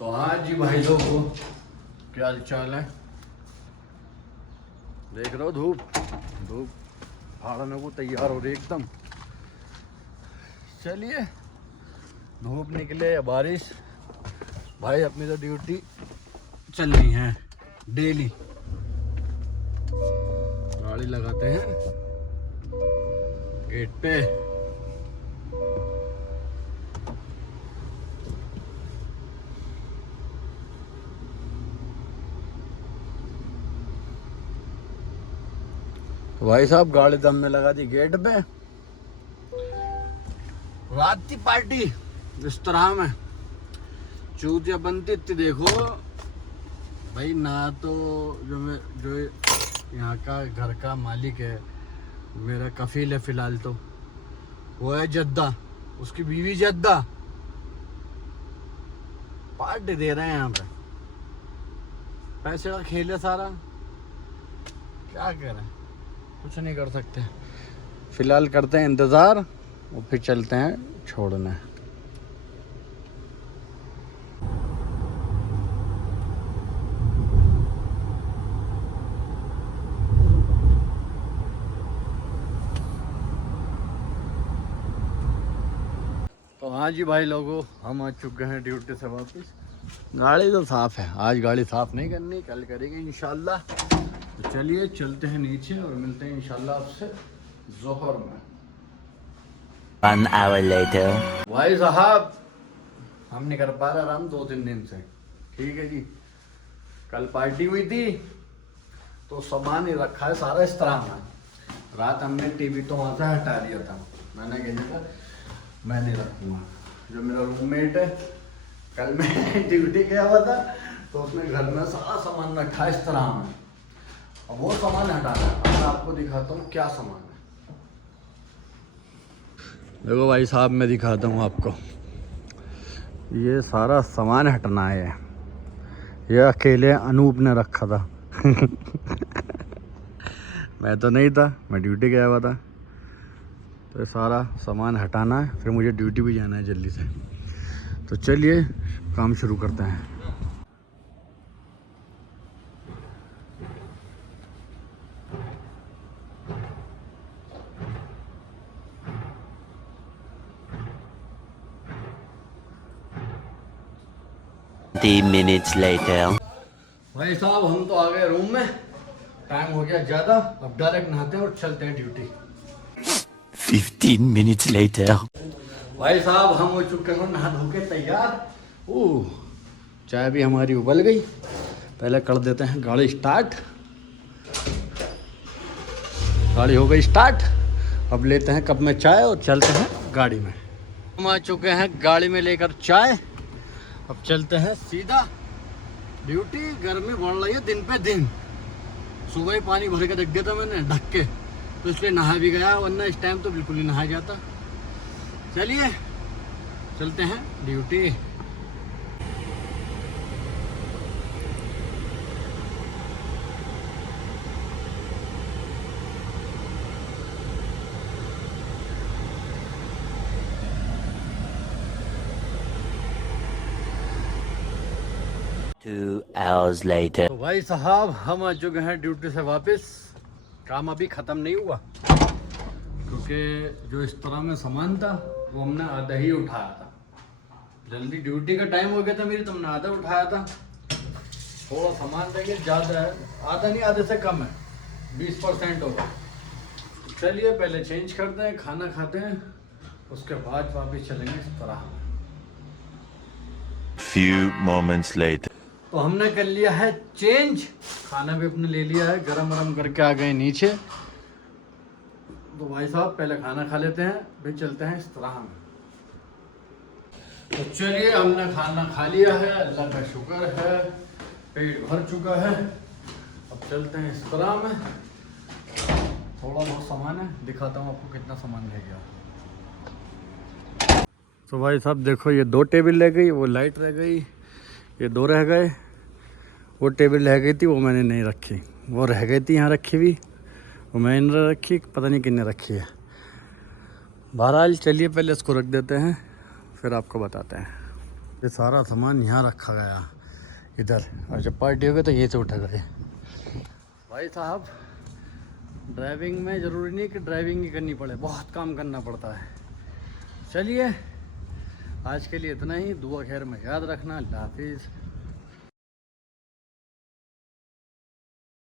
तो हाँ जी भाई लोगों, क्या हाल चाल है। देख रहे हो धूप धूप फाड़ने को तैयार हो रही एकदम। चलिए धूप निकले या बारिश, भाई अपनी तो ड्यूटी चलनी है डेली। गाड़ी लगाते हैं गेट पे। तो भाई साहब गाड़ी दम में लगा दी गेट पे। रात की पार्टी इस तरह में चूतिया बनती इतनी देखो भाई ना। तो जो यहाँ का घर का मालिक है, मेरा कफील है फिलहाल, तो वो है जद्दा, उसकी बीवी जद्दा पार्टी दे रहे हैं यहाँ पे। पैसे का खेल है सारा, क्या करें, कुछ नहीं कर सकते। फिलहाल करते हैं इंतज़ार और फिर चलते हैं छोड़ने। तो हाँ जी भाई लोगों, हम आ चुके हैं ड्यूटी से वापस। गाड़ी तो साफ़ है, आज गाड़ी साफ़ नहीं करनी, कल करेंगे इंशाल्लाह। तो चलिए चलते हैं नीचे और मिलते हैं इंशाल्लाह आपसे जोहर में। 1 hour later. भाई साहब हम नहीं कर पा रहे आराम 2-3 दिन से। ठीक है जी, कल पार्टी हुई थी तो सामान ही रखा है सारा इस तरह में। रात हमने टीवी तो वहाँ से हटा दिया था, मैंने कह दिया मैं नहीं रखूँगा। जो मेरा रूममेट है, कल मैं ड्यूटी गया हुआ था तो उसने घर में सारा सामान रखा है इस तरह में। अब वो सामान हटाना है। अब मैं आपको दिखाता हूँ क्या सामान है। देखो भाई साहब, मैं दिखाता हूँ आपको, ये सारा सामान हटना है। ये अकेले अनूप ने रखा था मैं तो नहीं था, मैं ड्यूटी गया हुआ था। तो ये सारा सामान हटाना है, फिर मुझे ड्यूटी भी जाना है जल्दी से। तो चलिए काम शुरू करते हैं। minutes later. भाई साहब हम तो आ गए रूम में, टाइम हो गया ज़्यादा। अब डायरेक्ट नहाते हैं और चलते हैं ड्यूटी। 15 minutes later. भाई साहब हम हो चुके हैं नहा धो के तैयार। ओह, चाय भी हमारी उबल गई। पहले कर देते हैं गाड़ी स्टार्ट। गाड़ी हो गई स्टार्ट। अब लेते हैं कप में चाय और चलते हैं गाड़ी में। हम आ चुके हैं गाड़ी में लेकर चाय। अब चलते हैं सीधा ड्यूटी। गर्मी बढ़ रही है दिन पे दिन। सुबह ही पानी भर के रख दिया था मैंने ढक के, तो इसलिए नहा भी गया, वरना इस टाइम तो बिल्कुल ही नहा जाता। चलिए चलते हैं ड्यूटी। Two hours later. तो भाई साहब हम आ चुके हैं ड्यूटी से वापस। काम अभी ख़त्म नहीं हुआ, क्योंकि जो इस तरह में सामान था वो हमने आधा ही उठाया था। जल्दी ड्यूटी का टाइम हो गया था मेरी, तो हमने आधा उठाया था। थोड़ा सामान देंगे, ज़्यादा है, आधा नहीं आधे से कम है, 20% होगा। चलिए पहले चेंज करते हैं, खाना खाते हैं, उसके बाद वापस चलेंगे इस तरह। Few moments later. तो हमने कर लिया है चेंज, खाना भी अपने ले लिया है, गरम गरम करके आ गए नीचे। तो भाई साहब पहले खाना खा लेते हैं, फिर चलते हैं इस तरह में। तो चलिए हमने खाना खा लिया है, अल्लाह का शुक्र है, पेट भर चुका है। अब चलते हैं इस तरह में। थोड़ा बहुत सामान है, दिखाता हूँ आपको कितना सामान रह गया। तो भाई साहब देखो, ये 2 टेबल रह गई, वो लाइट रह गई, ये 2 रह गए। वो टेबल रह गई थी, वो मैंने नहीं रखी, वो रह गई थी यहाँ रखी हुई, वो मैंने रखी, पता नहीं किसने रखी है। बहरहाल चलिए पहले इसको रख देते हैं, फिर आपको बताते हैं। ये सारा सामान यहाँ रखा गया इधर, और जब पार्टी हो गई तो ये से उठा गए। भाई साहब ड्राइविंग में ज़रूरी नहीं कि ड्राइविंग ही करनी पड़े, बहुत काम करना पड़ता है। चलिए आज के लिए इतना ही, दुआ खैर में याद रखना। अल्लाह हाफिज़।